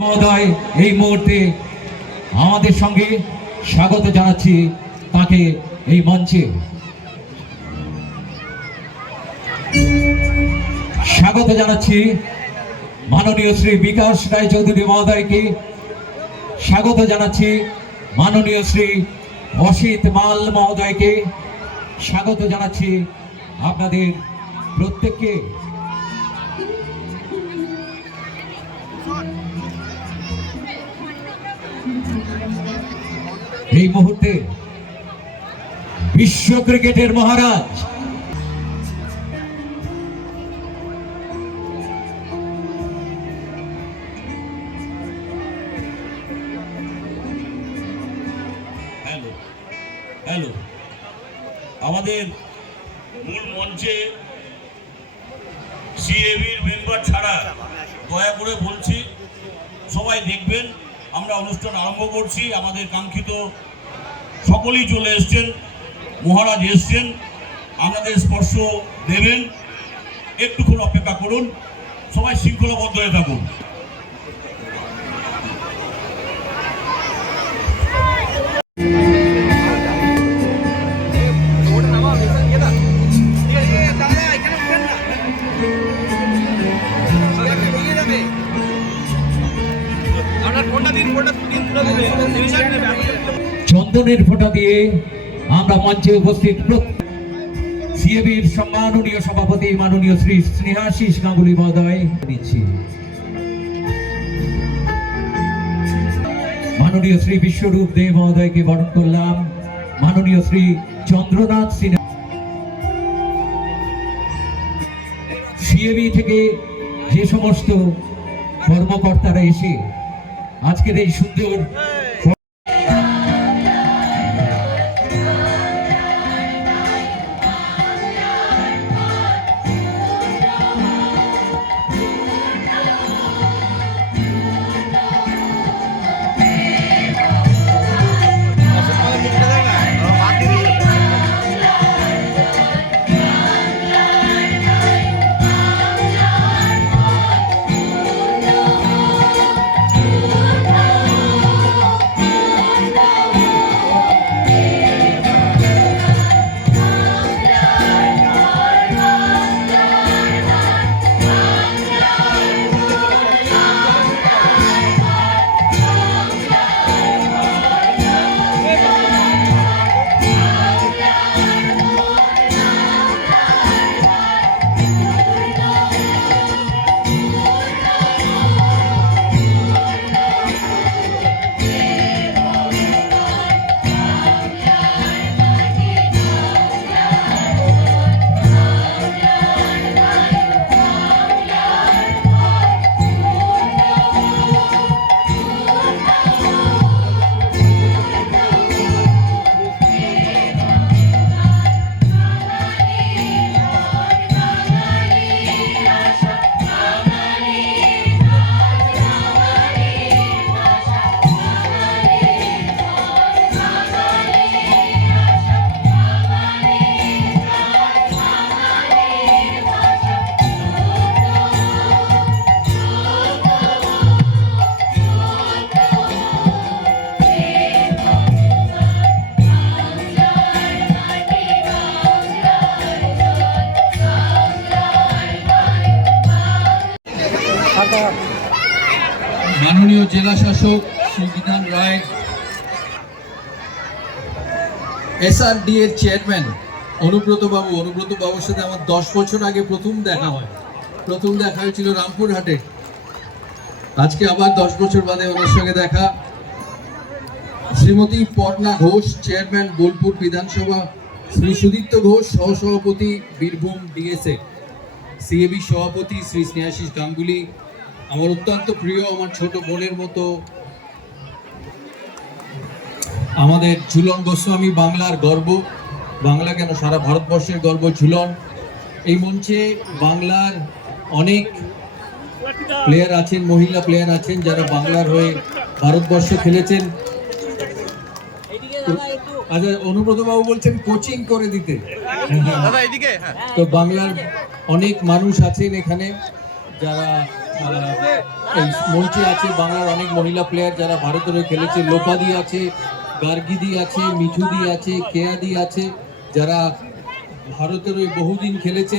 মহোদয়, এই মুহূর্তে আমাদের সঙ্গে স্বাগত জানাচ্ছি তাকে এই মঞ্চে। স্বাগত জানাচ্ছি মাননীয় শ্রী বিকাশ রায় চৌধুরী মহোদয়কে। স্বাগত জানাচ্ছি মাননীয় শ্রী অসিত মাল মহোদয়কে। স্বাগত জানাচ্ছি আপনাদের প্রত্যেককে। এই মুহূর্তে বিশ্ব ক্রিকেটের মহারাজ হ্যালো হ্যালো, আমাদের মূল মঞ্চে সিএবির মেম্বার ছাড়া দয়া করে বলছি, সবাই দেখবেন। আমরা অনুষ্ঠান আরম্ভ করছি। আমাদের কাঙ্ক্ষিত সকলেই চলে এসছেন। মহারাজ এসছেন। আমাদের স্পর্শ দেবেন। একটুক্ষণ অপেক্ষা করুন। সবাই শৃঙ্খলাবদ্ধ হয়ে থাকুন। আপনার চন্দনের ফোঁটা দিয়ে আমরা মঞ্চে উপস্থিত সিএবির সম্মাননীয় সভাপতি মাননীয় শ্রী স্নেহাশিস গাঙ্গুলি মহোদয় নিচ্ছি মাননীয় শ্রী বিশ্বরূপ দে মহোদয়কে বরণ করলাম। মাননীয় শ্রী চন্দ্রনাথ সিনহা সিএবি থেকে যে সমস্ত কর্মকর্তারা এসে আজকের এই সুন্দর মাননীয় জেলা শাসক শ্রী বিধান রায় এসআরডি এর চেয়ারম্যান অনুব্রত বাবু অনুব্রত বাবুর সাথে আমার দশ বছর আগে প্রথম দেখা হয়। প্রথম দেখা হয়েছিল রামপুরহাটে। আজকে আবার দশ বছর বাদে ওনার সঙ্গে দেখা। শ্রীমতী পর্ণা ঘোষ চেয়ারম্যান বোলপুর বিধানসভা, শ্রী সুদীপ্ত ঘোষ, সহসভাপতি বীরভূম ডিএসএ সিএবি সভাপতি শ্রী স্নেহাশিস গাঙ্গুলি আমার অত্যন্ত প্রিয় আমার ছোট বোনের মতো আমাদের ঝুলন গোস্বামী বাংলার গর্ব। বাংলা কেন সারা ভারতবর্ষের গর্ব ঝুলন? এই মঞ্চে বাংলার অনেক প্লেয়ার আছেন মহিলা প্লেয়ার আছেন যারা বাংলার হয়ে ভারতবর্ষ খেলেছেন। আচ্ছা অনুব্রত বাবু বলছেন কোচিং করে দিতে। হ্যাঁ। তো বাংলার অনেক মানুষ আছেন এখানে যারা এই মঞ্চে আছে বাংলার অনেক মহিলা প্লেয়ার যারা ভারতের হয়ে খেলেছে। লোপাদি আছে, গার্গিদি আছে, মিঠুদি আছে, কেয়াদি আছে, যারা ভারতের হয়ে বহুদিন খেলেছে।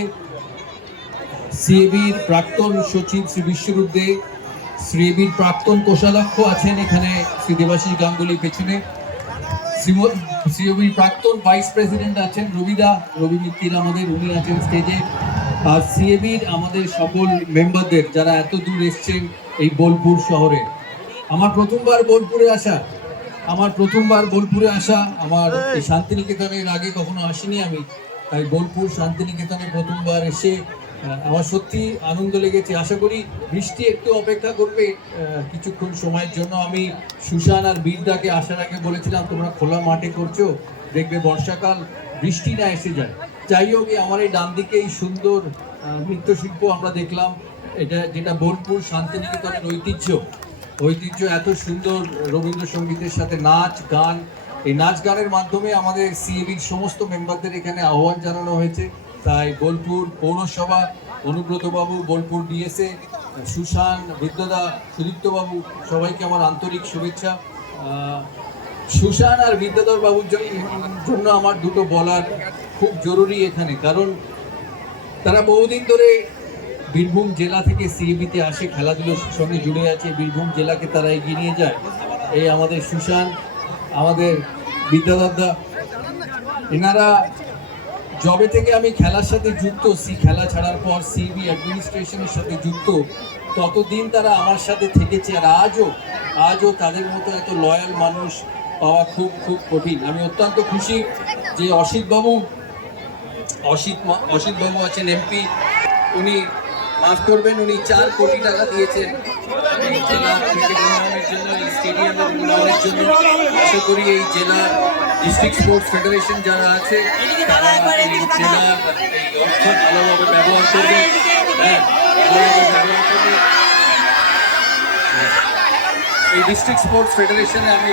সিএবির প্রাক্তন সচিব শ্রী বিশ্বরূপ দে সিএবির প্রাক্তন কোষাধ্যক্ষ আছেন এখানে শ্রী দেবাশিস গাঙ্গুলি পেছনে। সিওবির প্রাক্তন ভাইস প্রেসিডেন্ট আছেন রবিদা। রবি মিত্তির আমাদের, উনি আছেন স্টেজে আর সিএবির আমাদের সকল মেম্বারদের যারা এত দূর এসছেন এই বোলপুর শহরে। আমার প্রথমবার বোলপুরে আসা, আমার প্রথমবার বোলপুরে আসা, আমার এই শান্তিনিকেতনের আগে কখনো আসিনি আমি, তাই বোলপুর শান্তিনিকেতনে প্রথমবার এসে আমার সত্যি আনন্দ লেগেছে। আশা করি বৃষ্টি একটু অপেক্ষা করবে কিছুক্ষণ সময়ের জন্য আমি সুশান আর বীরদাকে আসার আগে বলেছিলাম, তোমরা খোলা মাঠে করছ, দেখবে বর্ষাকাল, বৃষ্টি না এসে যায়। যাই হোক আমার এই ডান দিকে এই সুন্দর নৃত্যশিল্প আমরা দেখলাম। এটা যেটা বোলপুর শান্তিনিকেতনের ঐতিহ্য। ঐতিহ্য এত সুন্দর রবীন্দ্রসঙ্গীতের সাথে নাচ, গান। এই নাচ গানের মাধ্যমে আমাদের সিএবির সমস্ত মেম্বারদের এখানে আহ্বান জানানো হয়েছে। তাই বোলপুর পৌরসভা, অনুব্রতবাবু, বোলপুর ডিএসএ, সুশান বিদ্যদা সুদীপ্তবাবু, সবাইকে আমার আন্তরিক শুভেচ্ছা। সুশান আর বিদ্যাধর বাবুর জন্য আমার দুটো বলার খুব জরুরি এখানে, কারণ তারা বহুদিন ধরে বীরভূম জেলা থেকে সিএবিতে আসে খেলাধুলোর সঙ্গে জুড়ে আছে, বীরভূম জেলাকে তারা এগিয়ে নিয়ে যায়। এই আমাদের সুশান, আমাদের বিদ্যাদাদা, এনারা জবে থেকে আমি খেলার সাথে যুক্ত, সি খেলা ছাড়ার পর সিবি অ্যাডমিনিস্ট্রেশনের সাথে যুক্ত, ততদিন তারা আমার সাথে থেকেছে আর আজও আজও তাদের মতো এত লয়াল মানুষ পাওয়া খুব খুব কঠিন। আমি অত্যন্ত খুশি যে অসিত বাবু অসিত অসিত বাবু আছেন এমপি। উনি মাফ করবেন, উনি চার কোটি টাকা দিয়েছেন। জেলা ক্রিকেট উন্নয়নের জন্য স্টেডিয়ামের জন্য। করি এই ডিস্ট্রিক্ট স্পোর্টস ফেডারেশন যারা আছে, তারা জেলার ভালোভাবে ব্যবহার হ্যাঁ এই ডিস্ট্রিক্ট স্পোর্টস ফেডারেশনে আমি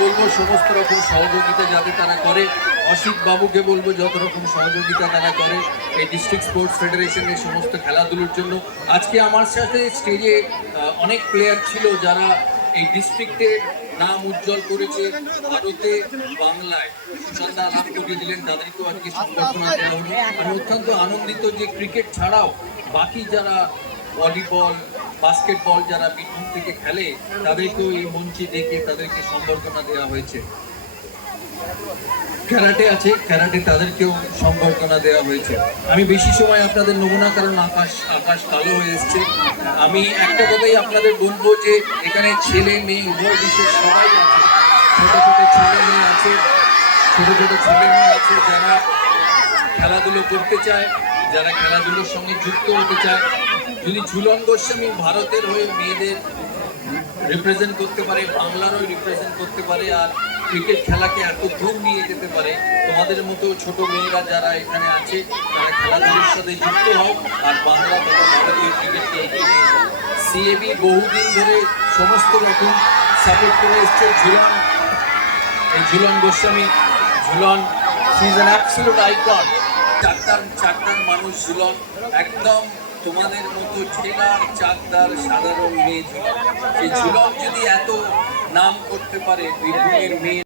বলব, সমস্ত রকম সহযোগিতা যাতে তারা করে। অসিত বাবুকে বলব, যত রকম সহযোগিতা তারা করে এই ডিস্ট্রিক্ট স্পোর্টস ফেডারেশনের সমস্ত খেলাধুলোর জন্য। আজকে আমার সাথে স্টেজে অনেক প্লেয়ার ছিল যারা এই ডিস্ট্রিক্টের নাম উজ্জ্বল করেছে ভারতে, বাংলায়। সুশান্তা আলাপ করিয়ে দিলেন, তাদেরকেও আজকে সংবর্ধনা দেওয়া হলো। আমি অত্যন্ত আনন্দিত যে ক্রিকেট ছাড়াও বাকি যারা ভলিবল বাস্কেটবল যারা বীরভূম থেকে খেলে, তাদেরকেও এই মঞ্চে ডেকে তাদেরকে সম্বর্ধনা দেওয়া হয়েছে। ক্যারাটে আছে, ক্যারাটে তাদেরকেও সম্বর্ধনা দেওয়া হয়েছে। আমি বেশি সময় আপনাদের নেব না কারণ আকাশ আকাশ কালো হয়ে এসছে। আমি একটা কথাই আপনাদের বলব যে, এখানে ছেলে মেয়ে, উভয় বিশেষ সবাই আছে। ছোট ছোট ছেলে মেয়ে আছে, ছোট ছোট ছেলে মেয়ে আছে যারা খেলাধুলো করতে চায়, যারা খেলাধুলোর সঙ্গে যুক্ত হতে চায়। যদি ঝুলন গোস্বামী ভারতের হয়ে মেয়েদের রিপ্রেজেন্ট করতে পারে, বাংলারও রিপ্রেজেন্ট করতে পারে, আর ক্রিকেট খেলাকে এত দূর নিয়ে যেতে পারে, তোমাদের মতো ছোট মেয়েরা যারা এখানে আছে, তারা খেলাধুলোর সাথে যুক্ত হও, আর বাংলা তথা ভারতীয় ক্রিকেটকে এগিয়ে নিয়ে যাও। সিএবি বহুদিন ধরে সমস্ত রকম সাপোর্ট করে এসছে। ঝুলন, এই Jhulan Goswami, Jhulan is an absolute icon চারটার চারটার মানুষ ঝুলন, একদম তোমাদের মতো ছেলার চাকদার সাধারণ মেয়ে ঝুলক যদি এত নাম করতে পারে বীরভূমের মেয়ে